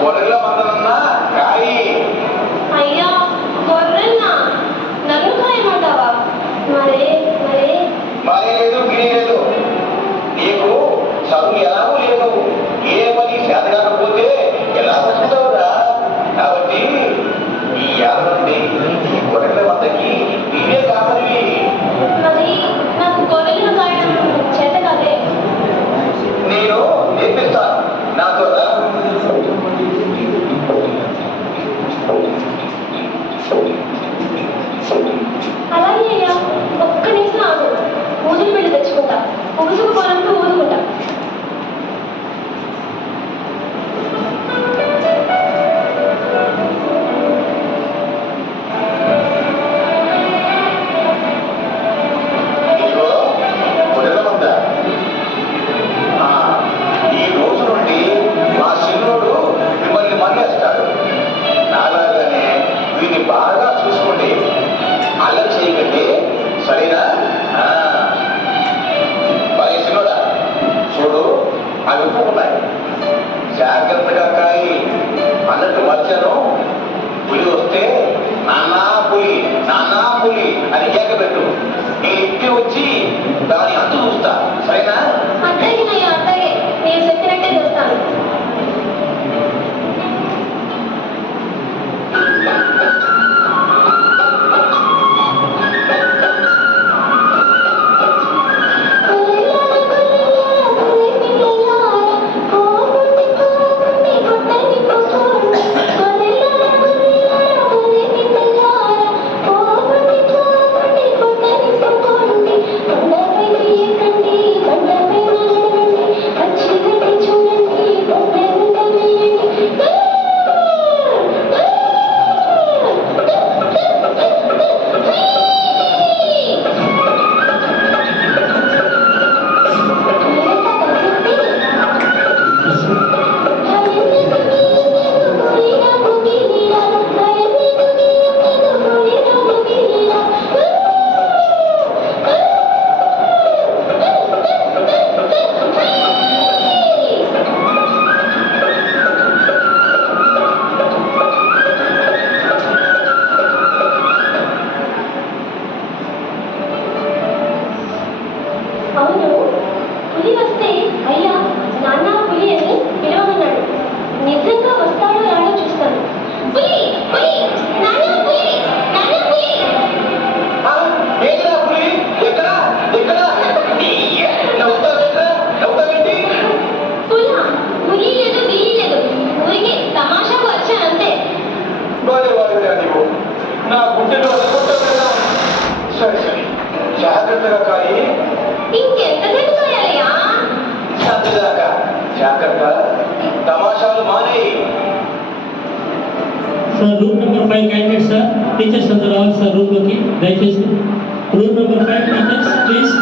గొర్రెల మందనున్న కాయి. అయ్యా గొర్రెల్నా? నన్ను కాయమంటావా? మరే మరే మరే లేదు గిరి లేదు. నీకు చదువు ఎలాగూ లేదు, ఏ పని చేత కాకపోతే ఎలా బతుకుతావురా? కాబట్టి ఈ ఏళ్ళ నుండి ఈ గొర్రెల మందకి నీవే కావాలి. మరి నాకు గొర్రెలను కాయడం చేత కాదే. నేను నేర్పిస్తాను, నాతో రా. అలాగే అయ్యా, ఒక్క నిమిషం ఆగు. ఊదులు పెళ్లి తెచ్చుకుంటా. ఊదుకుపోనంటూ ఊదుకుంటా. ఇదిగో గొర్రెల మంద. ఈ రోజు నుండి మా చిన్నోడు మిమ్మల్ని మన్నేస్తాడు. నాలాగానే వీడిని బాగా చూసుకోండి, అల్లరి చేయకండి, సరేనా? బాగా చిన్నోడా, చూడు అవి ఉప్పు ఉన్నాయి, జాగ్రత్తగా కాయి. అన్నట్టు మధ్యలో పులి వస్తే నాన్నా పులి నాన్నా పులి అని కేక పెట్టు. నేను ఇంటికి వచ్చి దాని అంతు చూస్తా, సరేనా? అట్లాగేనయ్యా, అట్లాగే. నేను చెప్పినట్టే చేస్తాను. అవును, పులి వస్తే అయ్యా నాన్న పులి అని పిలవమన్నాడు. నిజంగా వస్తాడో రాడో చూస్తాను. పులి పులి నాన్న పులి నాన్న పులి. ఏదిరా పులి? ఎక్కడ ఎక్కడ? నవ్వుతావేంటి? పులా? పులి లేదు గిలి లేదు, ఊరికే తమాషాకు వచ్చానంతే. వాడిరా నీవు, నా గుండెలో అనుకుంటా. సరే సరే, జాగ్రత్తగా కానీ. ఇంకెంతసేపు కాయాలయ్యా? శాంతిదాకా జాగ్రత్త, తమాషాలు మానేయి. Sir room number 5 candidate sir. Teachers అందరూ రావాలి సార్ రూమ్లోకి దయచేసి. Room number 5 teachers please.